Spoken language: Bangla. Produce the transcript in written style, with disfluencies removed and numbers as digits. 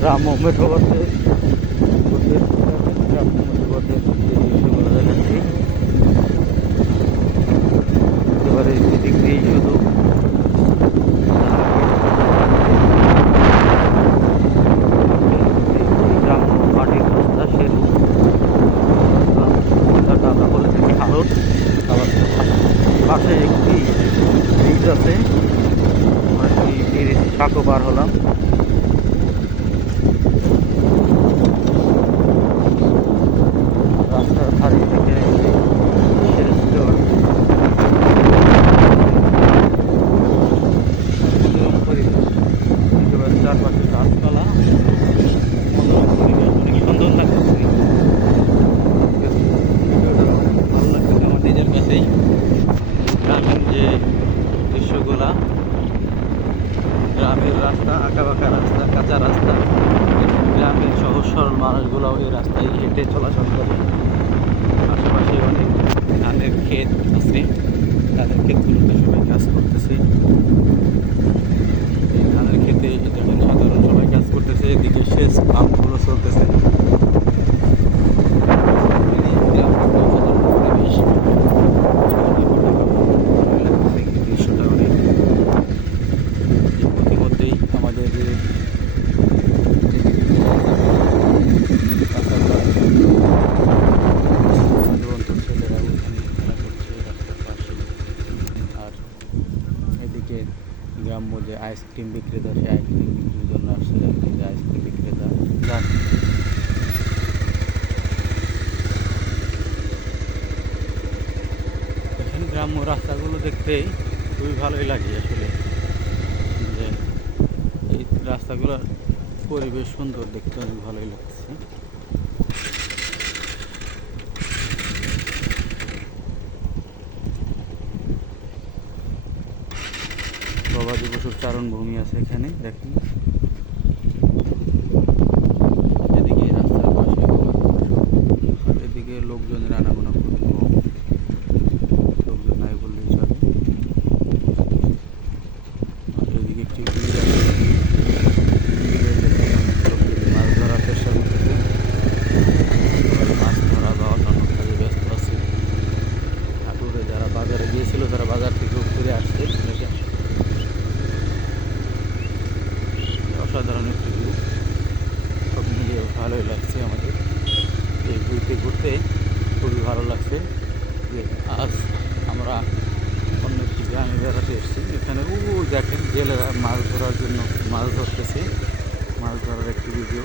গ্রাম্য মেঠোপথে গ্রাম্য মেঠোপথে দৃশ্যগুলো দেখাচ্ছি। এবারে এদিক দিয়েই শুধু গ্রাম্য মাটির রাস্তা সেতু আমরা বলে থাকি হারত। আবার পাশে একটি ব্রিজ আছে, একটি ব্রিজ সাঁকো পার হলাম। রাস্তার ধারে থেকে চারপাশে গাছপালা, অনেক সুন্দর লাগতেছে। ভালো লাগতেছে আমার নিজের কাছেই। গ্রামীণ যে দৃশ্যগুলা, গ্রামের রাস্তা, আঁকা বাঁকা রাস্তা, কাঁচা রাস্তা, গ্রামের সহজ সরল মানুষগুলোও এই রাস্তায় হেঁটে চলাচল করে। আশেপাশে অনেক ধানের ক্ষেত আছে, ধানের ক্ষেতগুলোতে সবাই কাজ করতেছে। এই ধানের ক্ষেতে দেখেন সাধারণ সবাই কাজ করতেছে, এদিকে সেচ পাম্পগুলো চলতেছে। দৃশ্যটা অনেক ইতিমধ্যেই আমাদের ছেলেরা ওখানে খেলা করছে রাস্তার পাশে। আর এদিকে গ্রাম্য যে আইসক্রিম বিক্রেতা, সে আইসক্রিম বিক্রির জন্য আসছে। যে আইসক্রিম বিক্রেতা এখানে গ্রাম্য রাস্তাগুলো দেখতে খুবই ভালোই লাগে আসলে। যে এই রাস্তাগুলোর পরিবেশ সুন্দর, দেখতে অনেক ভালোই লাগছে। গবাদি পশুর চারণভূমি আছে এখানে, দেখেন। এদিকে রাস্তার পাশে আর এদিকে লোকজনের আনাগোনা খুবই কম, লোকজন নাই বললেই চলে। আর এদিকে একটি বিল আছে, মাছ ধরার চেষ্টা করতেছে। মাছ ধরা বা অন্যান্য কাজে ব্যস্ত আছে। ঠাকুরে যারা বাজারে গিয়েছিল, তারা বাজার থেকেও ফিরে আসছে। অসাধারণ একটি ভিউ, সব মিলিয়ে ভালোই লাগছে আমাদের। এই ভিউতে ঘুরতে খুবই ভালো লাগছে। যে আজ আমরা অন্য একটি গ্রামে বেড়াতে এসেছি। এখানে দেখেন জেলেরা মাছ ধরার জন্য মাছ ধরতেছে, মাছ ধরার একটি ভিডিও।